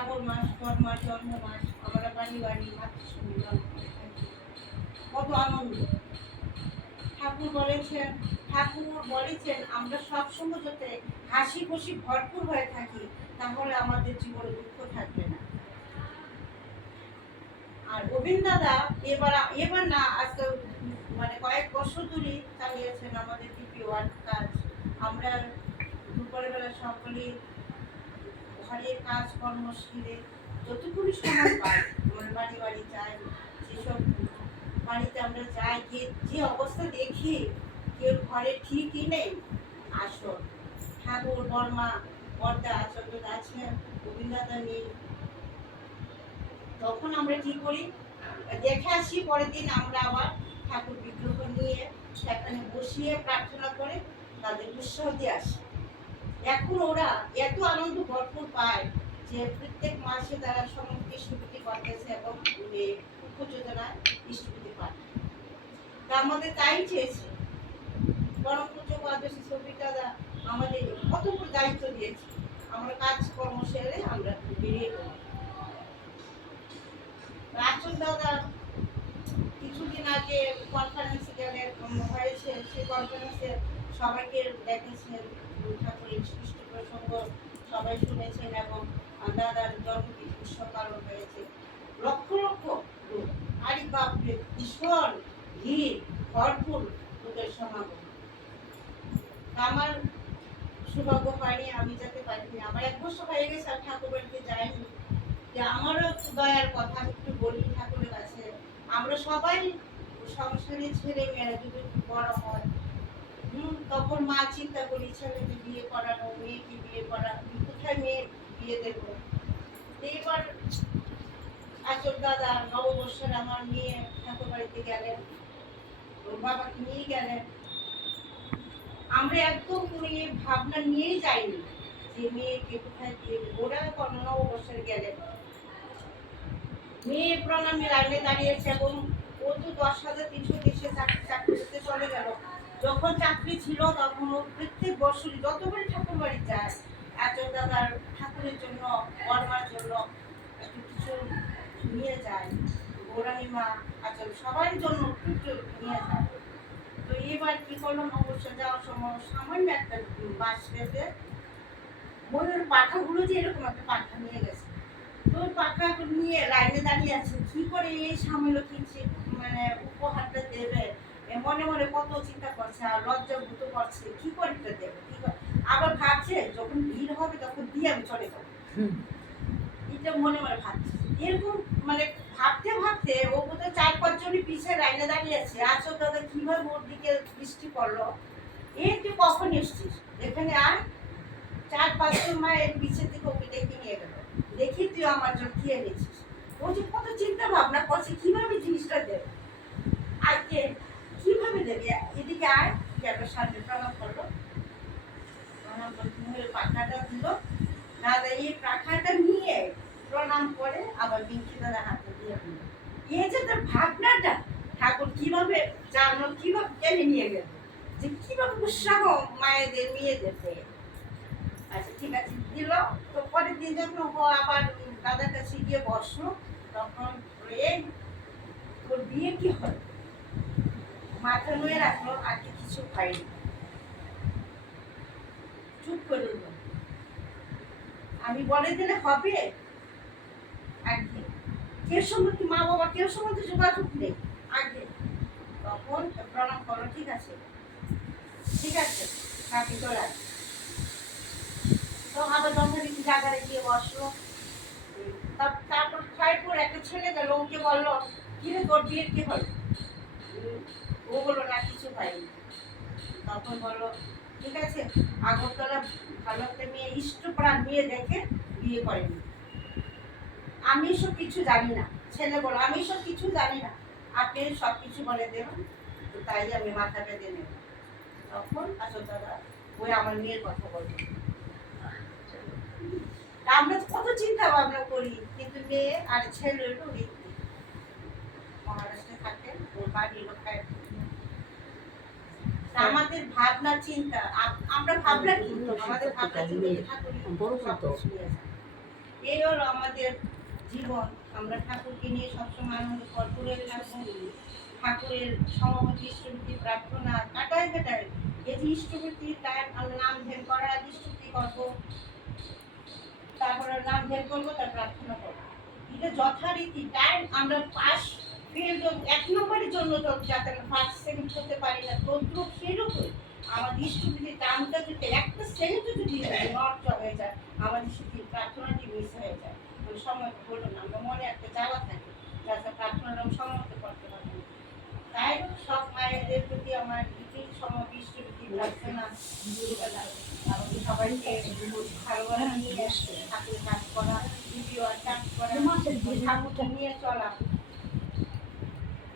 শ্রাবণ মাস, পর মাস, জন্ম মাস, আমরা বাড়ি বাড়ি মাতৃসম্মিলন করে থাকি। কত আনন্দ! ঠাকুর বলেছেন আমরা সবসময় যাতে হাসি খুশি ভরপুর হয়ে থাকি, তাহলে আমাদের জীবনে দুঃখ থাকবে না। আর গোবিন্দ দাদা এবার এবার না আজকে মানে কয়েক বছর ধরে চালিয়েছেন আমাদের DP1 কাজ। আমরা দুপুরের বেলা সকলে ঘরের কাজকর্ম সেরে যতটুকু সময় পাই আমরা বাড়ি বাড়ি যাই। যেসব বাড়িতে আমরা যাই, গিয়ে যে অবস্থা দেখি কেউ ঘরে ঠিকই নেই। আসল ঠাকুর বর্মা বর্দা আসল আছেন, গোবিন্দ দাদা নেই। তখন আমরা কি করি, দেখে আসি, পরের দিন আমরা আবার ঠাকুর বিগ্রহ নিয়ে সেখানে বসিয়ে প্রার্থনা করে তাদের উৎসাহ দিয়ে আসি। এখন ওরা এত আনন্দ ভরপুর পায় যে প্রত্যেক মাসে তারা সমস্ত ইষ্টভূতি করতেছে এবং উপযোজনায় ইষ্টভূতি পায়। তা আমাদের তাই চেয়েছে পরম পূজ্য পাদশ্রী সবিতা দাদা আমাদের কত বড় দায়িত্ব দিয়েছে। আমরা কাজকর্ম সেরে আমরা বেরিয়ে পড়ি। রাজন দাদা কিছুদিন আগে কনফারেন্সে গেলে হয়েছে, সেই কনফারেন্সে সবাইকে দেখেছেন, ঠাকুরের সৃষ্ট প্রসঙ্গ সবাই শুনেছেন এবং দাদার জন্মদিন উৎসব পালন হয়েছে। লক্ষ লক্ষ লোক, আরে বাপরে, ভীষণ ভিড়, ভরপুর লোকের সমাগম। আমার সৌভাগ্য হয়নি, আমি যেতে পারিনি। আমার 1 বছর হয়ে গেছে আর ঠাকুর বাড়িতে যাইনি। যে আমারও দয়ার কথা একটু বলি ঠাকুরের কাছে। আমরা সবাই সংসারে ছেলে মেয়েরা যদি একটু বড় হয়, তখন মা চিন্তা করি ছেলেকে বিয়ে করানো, মেয়েকে বিয়ে করানো, কোথায় মেয়ে বিয়ে দেবো। এইবার আচল দাদা নববর্ষের আমার মেয়ে ঠাকুর বাড়িতে গেলেন, ওর বাবাকে নিয়ে গেলেন। আমরা একদম নিয়ে ভাবনা নিয়েই যাইনি যে মেয়েকে কোথায় দিয়ে দেবো। ওরা নববর্ষের গেলেন, মেয়ে প্রণামে লাইনে দাঁড়িয়েছে এবং ও তো 10,300 দেশে চাকরি করতে চলে গেল। যখন চাকরি ছিল তখন ও প্রত্যেক বছরই যতবারই ঠাকুর বাড়ি যায় আচল দাদার ঠাকুরের জন্য, বর্মার জন্য একটু কিছু নিয়ে যায়। গৌরানী মা আচল সবার জন্য একটু নিয়ে যায়। তো এবার কি করলো, নববর্ষে যাওয়ার সময় সামান্য একটা বাস পেতে ময়ূর পাখাগুলো যে এরকম একটা পাখা নিয়ে গেছে। তোর পাখা নিয়ে লাইনে দাঁড়িয়ে আছে, কি করে এই সাময়িক কিনছে মানে উপহারটা দেবে, মনে মনে কত চিন্তা করছে আর লজ্জা ভূত করছে, কি করে দেবে, কি করে আবার ভাবছে যখন ভিড় হবে তখন দিয়ে আমি চলে যাবো, এটা মনে মনে ভাবছে। এরকম মানে ভাবতে ভাবতে ও বোধহয় 4-5 জনই পিছিয়ে লাইনে দাঁড়িয়ে আছে। আছো দাদা কিভাবে ওর দিকে দৃষ্টি পড়লো, এই তুই কখন এসছিস এখানে, আর 4-5 জন মায়ের পিছের দিকে ওকে ডেকে নিয়ে গেল, দেখি তুই আমার জন্য কি এনেছিস। ও যে কত চিন্তা ভাবনা করছে কিভাবে জিনিসটা দেবে, আজকে কিভাবে দেবে। এদিকে আয়, গেল সামনে প্রণাম করলো, প্রণাম করে মুখের পাখাটা দিল। দাদা এই পাখাটা নিয়ে প্রণাম করে আবার বিঙ্কি দাদা হাতে দিয়ে দিল। এই যে তোর ভাবনাটা ঠাকুর কিভাবে জানলো, কিভাবে টেনে নিয়ে গেল, যে কিভাবে উৎসাহ মায়েদের মেয়েদের দেয়। আচ্ছা ঠিক আছে দিল। তো পরের দিন যখন ও আবার দাদার কাছে গিয়ে বসলো, তখন এই তোর বিয়ে কি হয়, মাথা নুয়ে রাখলো, আর কিছু হয়নি, চুপ করে দিল। আমি বলে দিলে হবে, আগে কেউ সঙ্গে কি মা বাবা কেউ সঙ্গে তো যোগাযোগ নেই আগে। তখন প্রণাম করো, ঠিক আছে ঠিক আছে কাকি চলে আসে। তো আবার যথারীতি জায়গায় গিয়ে বসলো। তারপর তারপর একটা ছেলে গেল, ওকে বললো কি রে তোর বিয়ের কি হলো, ও বললো না কিছু হয়নি। তখন বললো ঠিক আছে, আগরতলা ভালো একটা মেয়ে ইষ্টপ্রাণ মেয়ে দেখে বিয়ে করেনি। আমি সব কিছু জানি না, ছেলে বলো আমি সব কিছু জানি না, আপনি সব কিছু বলে দেবেন, তো তাই আমি মাথা পেতে নেব। তখন আসল দাদা ওই আমার মেয়ের কথা বলবো। আমরা কত চিন্তা ভাবনা করি, কিন্তু মেয়ে আর ছেলে মহারাষ্ট্রে থাকেন, ওর বাড়ির লোকায়। আমাদের ভাবনা চিন্তা, আমরা ভাবনা কি আমাদের ভাবনা চিন্তা ঠাকুর এই হলো আমাদের জীবন। আমরা ঠাকুরকে নিয়ে সবসময় আনন্দ করে থাকবো। ঠাকুরের সমবতী ইষ্টভূতি প্রার্থনা কাটায় কাটায় এই যে ইষ্টভূতি টাইম আমরা নাম ধ্যান করার আগে ইষ্টভূতি করবো, তারপরে নাম ধ্যান করবো, তার প্রার্থনা করবো। এটা যথারীতি টাইম আমরা পাস ফেল এক নম্বরের জন্য যাতে আমরা ফার্স্ট সেকেন্ড করতে পারি না তদ্রুপ সেরকম আমাদের ইষ্টভূতির টাইমটা যদি একটা সেকেন্ডও যদি নষ্ট হয়ে যায় আমাদের সেটি প্রার্থনাটি মিস হয়ে যায়। সময় হলো না, আমরা মনে একটা জ্বালা থাকে যাতে প্রার্থনাটা আমি সময় করতে পারবো না। তাই সব মায়েদের প্রতি আমার ভীতি সমাবিষ্টভীতি প্রার্থনা সবাইকে ভালোভাবে নিয়ে ঠাকুরের কাজ করা, ভিডিও কাজ করা, ঠাকুরকে নিয়ে চলা।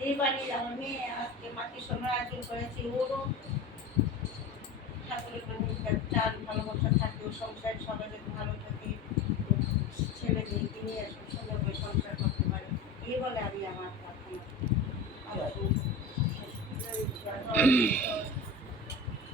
এই বাড়ির আমার মেয়ে আজকে মাকে সোনার আয়োজন করেছি, ওরও ঠাকুরের প্রতি টান ভালোবাসা থাকে, ও সংসার সবাই যাতে ভালো থাকে, ছেলে মেয়েকে নিয়ে সুন্দর করে সংসার করতে পারে, এই বলে আমি আমার প্রার্থনা।